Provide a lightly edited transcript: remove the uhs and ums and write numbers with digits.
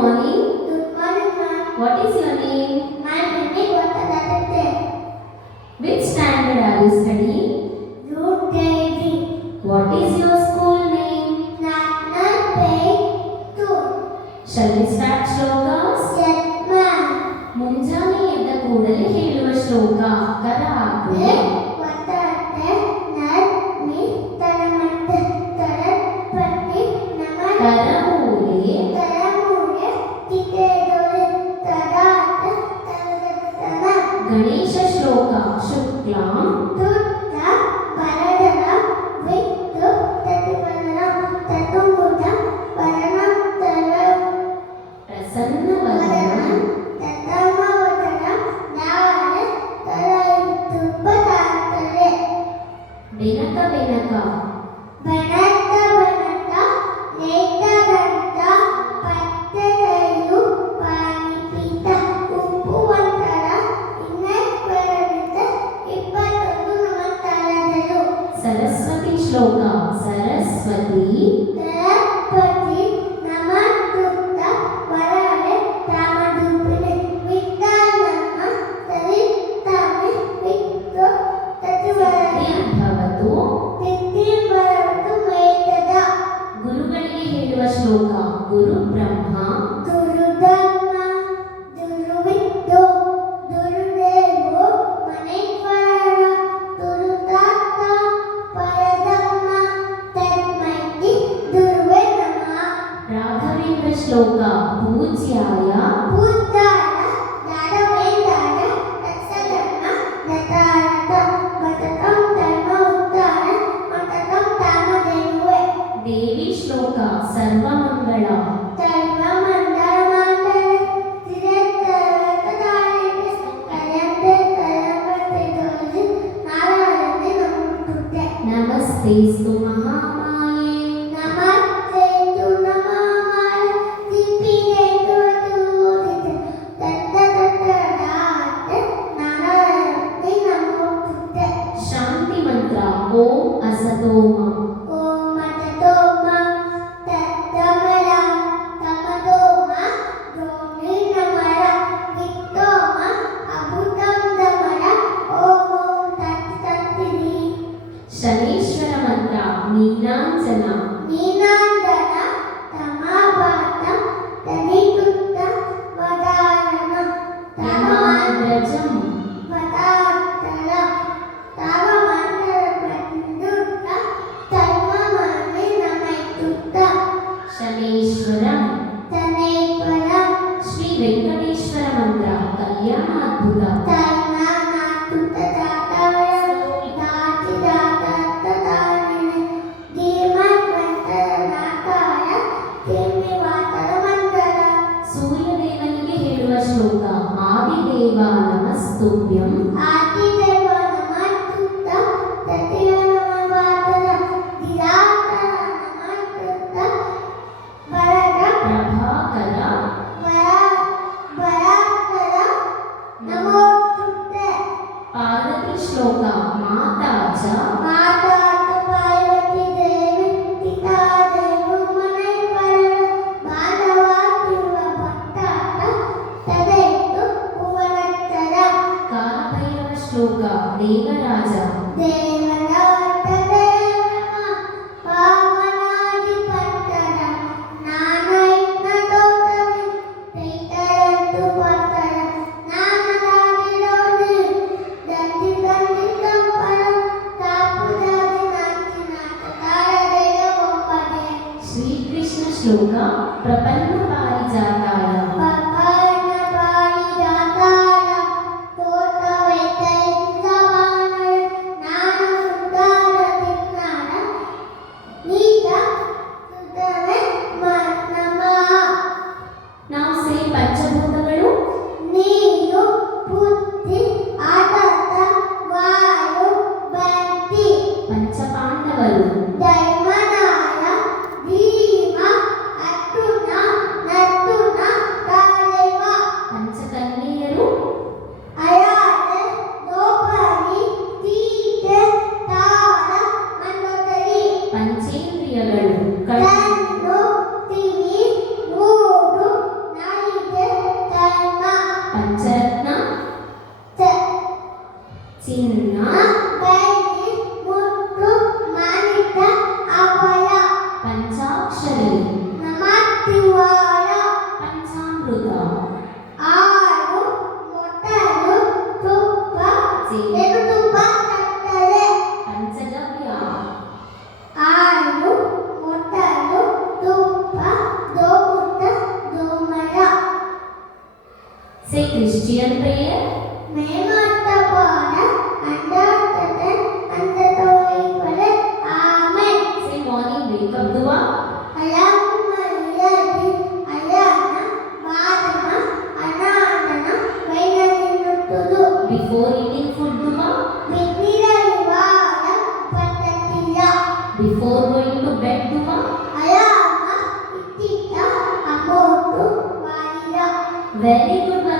morning. Good morning, ma'am. What is your name? My name is Vatadate. Which standard are you studying? Root Devi. What is your school name? National Pay 2. Shall we start shlokas? Yes, ma'am. ಮುಂಜಾನೆ ಎದ್ದ ಕೂಡಲೇ ಹೇಳುವ ಶ್ಲೋಕ ಕರ ಹಾಕು. Vatadate Narmi Taramate Tarapati Naman ಕರಮೂಲೆ Taramure Titedore Tadate Taradana Ganesha ಶ್ಲೋಕ ಶುಕ್ಲಾಂ Tutta Paradara Vittu Tatiparanam Tatumudam Paranam Taram Prasanna ವದನ Paranam Tatamavadaram Navane Tarayutupatatare Benaka Benaka Banata Banata Netaganta Pattadayu Panipita Uppuvanತರ ಇನ್ನೆರಡರಿಂದ 21 ನಮಸ್ಕಾರಗಳು ಸರಸ್ವತಿ ಶ್ಲೋಕ ಸರಸ್ವತಿ ಗಣಪತಿ ನಮಸ್ತುತ ವರದೆ ರಾಮದೂಪಿಣಿ ವಿಠ್ಠಲಮ್ಮ ಸರಿತಾಮಿ ವಿತ್ತು ತತಿವರದಿ ಭವತು ತಿಥಿವರತು ಮೇತದ ಗುರುಗಳಿಗೆ ಹೇಳುವ ಶ್ಲೋಕ ಗುರು ಬ್ರಹ್ಮ ಗುರುಧರ್ಮ ಗುರುವಿದ್ದು ಗುರುದೇವೋ ಮನೇಶ್ವರ ಗುರುತಾತ ಪರಧರ್ಮ ತನ್ಮೈತಿ ಗುರುವೇ ನಮಃ ರಾಘವೇಂದ್ರ ಶ್ಲೋಕ ಪೂಜ್ಯಾಯ ಬುದ್ಧಾಯ ದಾಡವೇಂದಾಯ ರಕ್ಷಧರ್ಮ ದತಾರತ ಮತತಂ ಧರ್ಮ ಉದ್ಧಾರ ಮತತಂ ತಾಮಧೇನುವೆ ದೇವಿ ಶ್ಲೋಕ ಸರ್ವಮಂಗಳ ಸರ್ವಮಂಗಳಮಾಂಗಲ್ಯೆ ಶಿವೆ ಸರ್ವಕಾರ್ಯೇಷು ಶರಣ್ಯೆ ತ್ರ್ಯಂಬಕೆ ಗೌರಿ ನಾರಾಯಣಿ ನಮೋಸ್ತುತೆ ನಮಸ್ತೇಸ್ತು ಮಹಾಮಾಯೇ ನಮಸ್ತೆ ತು ನಮಃ ದೀಪಿಗೆ ತುದಿತೆ ತತ್ತತತರಾತೆ ನಾರಾಯಣಿ ನಮೋಸ್ತುತೆ ಶಾಂತಿ ಮಂತ್ರ ಓಂ ಅಸತೋಮ ಓಂ ಅತತೋಮ ತತ್ತಮಲ ತಮದೋಮ ಜ್ಯೋತಿರ್ಗಮಯ ವಿತ್ತೋಮ ಅಭೂತಮದಮಯ ಓಂ ಓಂ ತತ್ಸತ್ತಿನಿ ಶನೇಶ್ವರ ಮಂತ್ರ ನೀಲಾಂಜನ ನೀನಾಂದನ ತಮಾಭಾತಂ ತನಿತುತ್ತ ವದಾನನ ಯಮಾಂದ್ರಜಂ ವದಾತಲ ತಾವಮಾಂತರ ಪ್ರತಿದುತ್ತ ತರ್ಮಮಾನೆ ನಮೈತುತ್ತ ಶನೇಶ್ವರಂ ತನೇಪರಂ ಶ್ರೀ ವೆಂಕಟೇಶ್ವರ ಮಂತ್ರ ಕಲ್ಯಾಣಾದ್ಭುತ ತರ್ಮಾನಾತುತ್ತ ದಾತವರಂ ದಾಚಿದಾತತ್ತದಾನಿನೆ ಧೀಮನ್ವಂತರನಾಕಾರ ಧೀಮಿವಾತರ ಮಂತರ ಸೂರ್ಯದೇವನಿಗೆ ಹೇಳುವ ಶ್ಲೋಕ ಆದಿದೇವ ನಮಸ್ತುಭ್ಯಂ ಆದಿದೇವ ನಮಸ್ತುತ ತತಿಯ ನಮವಾತರ ದಿರಾತರ ನಮಸ್ತುತ ವರದ ಪ್ರಭಾಕರ ವರಾತರ ನಮೋಸ್ತುತೆ ಪಾರ್ವತಿ ಶ್ಲೋಕ ಮಾತಾ ಚ ಮಾತಾ ತು ಪಾರ್ವತಿ ದೇವಿ ಪಿತಾ ದೇವು ಮನೇಶ್ವರ ಬಾಂಧವಾತಿರುವ ಭಕ್ತಾತ ತದೈತು ಭುವನತ್ತರ ಕಾಲಭೈರವ ಶ್ಲೋಕ ದೇವರಾಜ ದೇವರಾಟದೇವಮ ಪಾವನಾಧಿಪತ್ತರ ನಾನೈತ್ನದೋತವಿ ರೈತರಂತು ಪತ್ತರ ನಾನದಾಗಿರೋದಿ ದಂಡಿತಂಡಿತಂ ಪರಂ ತಾಪುದಾಗಿ ನಾಂಚಿನಾಥ ತಾರದೇಯ ಒಪ್ಪದೆ ಶ್ರೀಕೃಷ್ಣ ಶ್ಲೋಕ ಪ್ರಪನ್ನ ಪಾರಿಜಾತಾಯ ಪಪರ್ಣ ಪಾರಿಜಾತಾಯ ತೋತವೈತೈತವಾನರ ನಾನ ಸುಂದರ ತಿನ್ನಾರ ನೀತ ಸುತವೆ ನಮಃ ನಾವು ಸೇ ಪಂಚಭೂತಗಳು ನೀರು ಬುದ್ಧಿ ಆತತ ವಾಯು ಬಂತಿ ಪಂಚಪಾಂಡವರು ಧರ್ಮನಾಯ ಧೀಮ Arjuna ನರ್ತುನ Christian prayer. മേമത്തപ്പോന അണ്ടത്തതൻ അന്തതോയിവലെ amen. Say morning wake up dua. അലമ്മലിയതി Alana വാദമ അനാദന വൈനദിനുത്തുതു. Before eating food dua. വിനിരവാല പത്തത്തില്ല. Before going to bed dua. അലമ ഇത്തിത്ത അമോട്ടു വാരില. Very good.